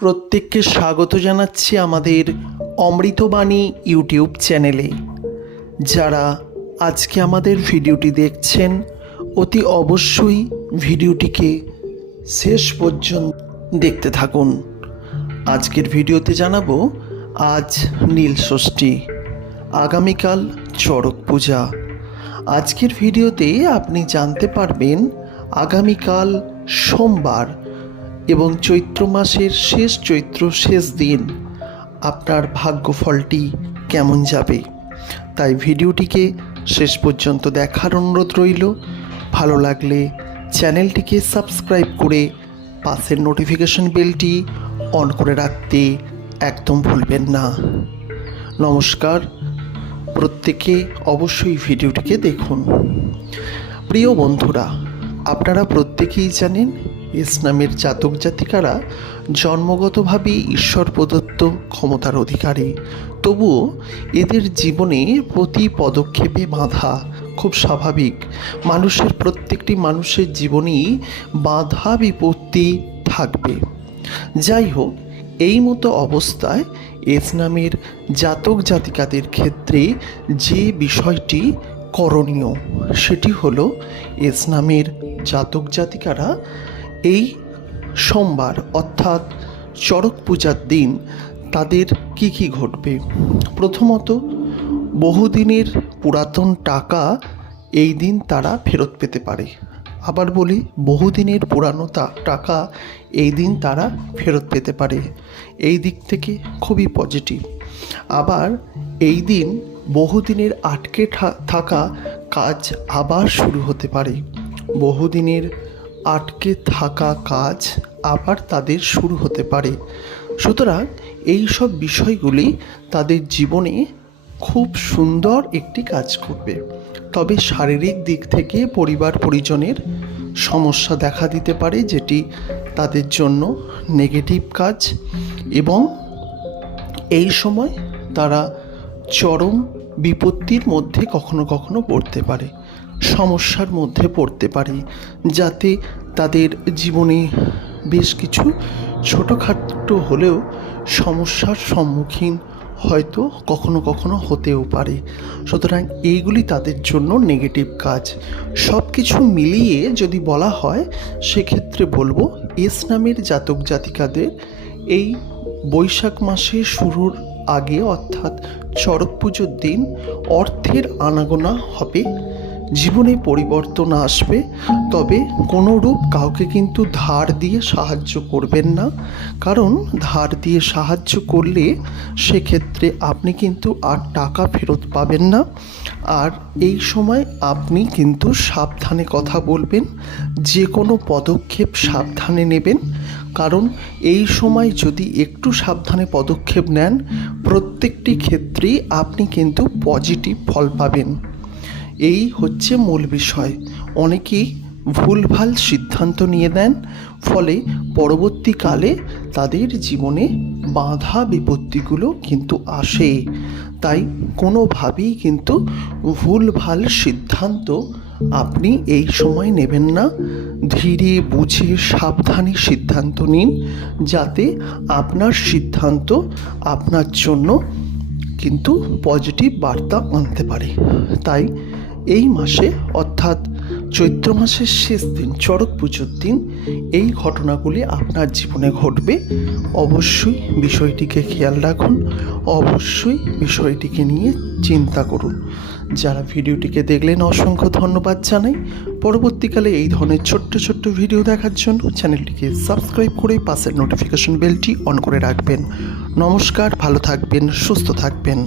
প্রত্যেককে স্বাগত জানাচ্ছি আমাদের অমৃতবাণী ইউটিউব চ্যানেলে। যারা আজকে আমাদের ভিডিওটি দেখছেন, অতি অবশ্যই ভিডিওটিকে শেষ পর্যন্ত দেখতে থাকুন। আজকের ভিডিওতে জানাব, আজ নীল ষষ্ঠী, আগামীকাল চড়ক পূজা। আজকের ভিডিওতে আপনি জানতে পারবেন, আগামীকাল সোমবার এবং চৈত্র মাসের শেষ চৈত্র শেষ দিন আপনার ভাগ্যফলটি কেমন যাবে? তাই ভিডিওটিকে শেষ পর্যন্ত দেখার অনুরোধ রইল। ভালো লাগলে চ্যানেলটিকে সাবস্ক্রাইব করে পাশের নোটিফিকেশন বেলটি অন করে রাখতে একদম ভুলবেন না। নমস্কার। প্রত্যেকে অবশ্যই ভিডিওটিকে দেখুন। প্রিয় বন্ধুরা, আপনারা প্রত্যেকেই জানেন ইসলামের জাতক জাতিকারা জন্মগতভাবেই ঈশ্বর প্রদত্ত ক্ষমতার অধিকারী। তবুও এদের জীবনে প্রতি পদক্ষেপে বাধা খুব স্বাভাবিক। মানুষের প্রত্যেকটি মানুষের জীবনেই বাধা বিপত্তি থাকবে। যাই হোক, এই মতো অবস্থায় ইসলামের জাতক জাতিকাদের ক্ষেত্রে যে বিষয়টি করণীয়, সেটি হলো ইসলামের জাতক জাতিকারা এই সোমবার অর্থাৎ চড়ক পূজার দিন তাদের কি কি ঘটবে? প্রথমত, বহুদিনের পুরাতন টাকা এই দিন তারা ফেরত পেতে পারে। আবার বলি, বহুদিনের পুরানো টাকা এই দিন তারা ফেরত পেতে পারে। এই দিক থেকে খুবই পজিটিভ আবার এই দিন বহুদিনের আটকে থাকা কাজ আবার শুরু হতে পারে। বহুদিনের আটকে থাকা কাজ আবার তাদের শুরু হতে পারে। সুতরাং এই সব বিষয়গুলি তাদের জীবনে খুব সুন্দর একটি কাজ করবে। তবে শারীরিক দিক থেকে পরিবার পরিজনের সমস্যা দেখা দিতে পারে, যেটি তাদের জন্য নেগেটিভ কাজ এবং এই সময় তারা চরম বিপত্তির মধ্যে কখনো কখনো পড়তে পারে। সমস্যার মধ্যে পড়তে পারে, যাতে তাদের জীবনে বেশ কিছু ছোটোখাটো হলেও সমস্যার সম্মুখীন হয়তো কখনো কখনো হতেও পারে। সুতরাং এইগুলি তাদের জন্য নেগেটিভ কাজ। সব কিছু মিলিয়ে যদি বলা হয়, সেক্ষেত্রে বলব এস নামের জাতক জাতিকাদের এই বৈশাখ মাসে শুরুর আগে অর্থাৎ চড়ক পুজোর দিন অর্থের আনাগোনা হবে জীবনে পরিবর্তন আসবে, তবে কোনো রূপ কাউকে কিন্তু ধার দিয়ে সাহায্য করবেন না। কারণ ধার দিয়ে সাহায্য করলে সেক্ষেত্রে আপনি কিন্তু আর টাকা ফেরত পাবেন না। আর এই সময় আপনি কিন্তু সাবধানে কথা বলবেন, যে কোনো পদক্ষেপ সাবধানে নেবেন। কারণ এই সময় যদি একটু সাবধানে পদক্ষেপ নেন, প্রত্যেকটি ক্ষেত্রেই আপনি কিন্তু পজিটিভ ফল পাবেন। এই হচ্ছে মূল বিষয়। অনেকেই ভুলভাল সিদ্ধান্ত নিয়ে দেন ফলে পরবর্তীকালে তাদের জীবনে বাধা বিপত্তিগুলো কিন্তু আসে। তাই কোনোভাবেই কিন্তু ভুলভাল সিদ্ধান্ত আপনি এই সময় নেবেন না। ধীরে বুঝে সাবধানে সিদ্ধান্ত নিন, যাতে আপনার সিদ্ধান্ত আপনার জন্য কিন্তু পজিটিভ বার্তা আনতে পারে। তাই এই মাসে, অর্থাৎ চৈত্র মাসের শেষ দিন, চড়ক পুজোর দিন, এই ঘটনাগুলি আপনার জীবনে ঘটবে। অবশ্যই বিষয়টিকে খেয়াল রাখুন, অবশ্যই বিষয়টিকে নিয়ে চিন্তা করুন। যারা ভিডিওটিকে দেখলেন, অসংখ্য ধন্যবাদ জানাই। পরবর্তীকালে এই ধরনের ছোট্ট ছোট্ট ভিডিও দেখার জন্য চ্যানেলটিকে সাবস্ক্রাইব করে পাশের নোটিফিকেশন বেলটি অন করে রাখবেন। নমস্কার, ভালো থাকবেন, সুস্থ থাকবেন।